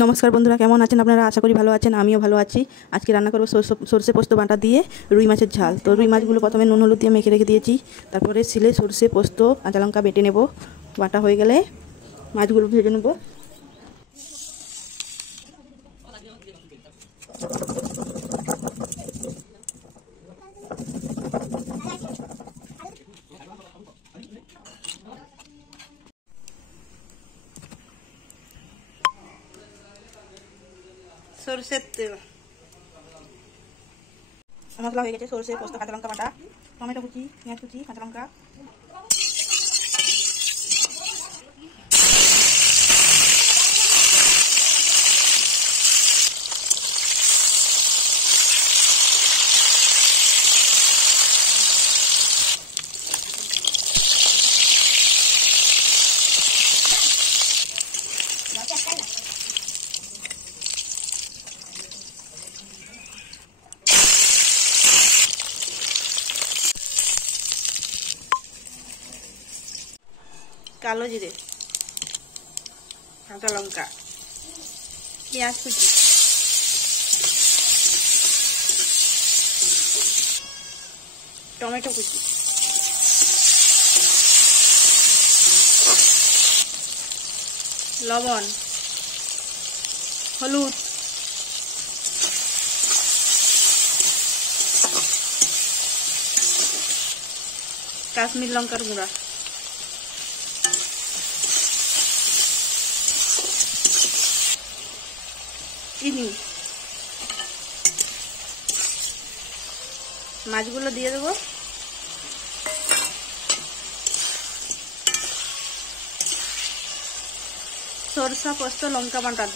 নমস্কার বন্ধুরা, কেমন আছেন আপনারা? আশা করি ভালো আছেন, আমিও ভালো আছি। আজকে রান্না করবো সরষে পোস্ত বাটা দিয়ে রুই মাছের ঝাল। তো রুই মাছগুলো প্রথমে নুন হলুদ দিয়ে মেখে রেখে দিয়েছি। তারপরে শিলে সরষে পোস্ত কাঁচা লঙ্কা বেটে নেব। বাটা হয়ে গেলে মাছগুলো ভেজে নেব। সরষের তেল মশলা হয়ে গেছে। সরষে পোস্ত কাঁচা লঙ্কা বাটা, টমেটো কুচি, পেঁয়াজ কুচি, কাঁচা লঙ্কা, কালো জিরে, কাঁচা লঙ্কা, পেঁয়াজ কুচি, টমেটো কুচি, লবণ, হলুদ, কাশ্মীর লঙ্কার গুঁড়া, চিনি। মাছগুলো দিয়ে দেবো। সরষা পোস্ত লঙ্কা বাটা,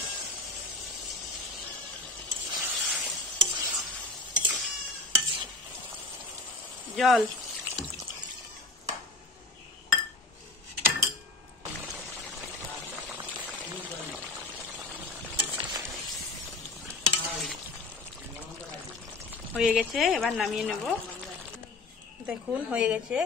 জল, হয়ে গেছে। এবার নামিয়ে নেব। দেখুন হয়ে গেছে।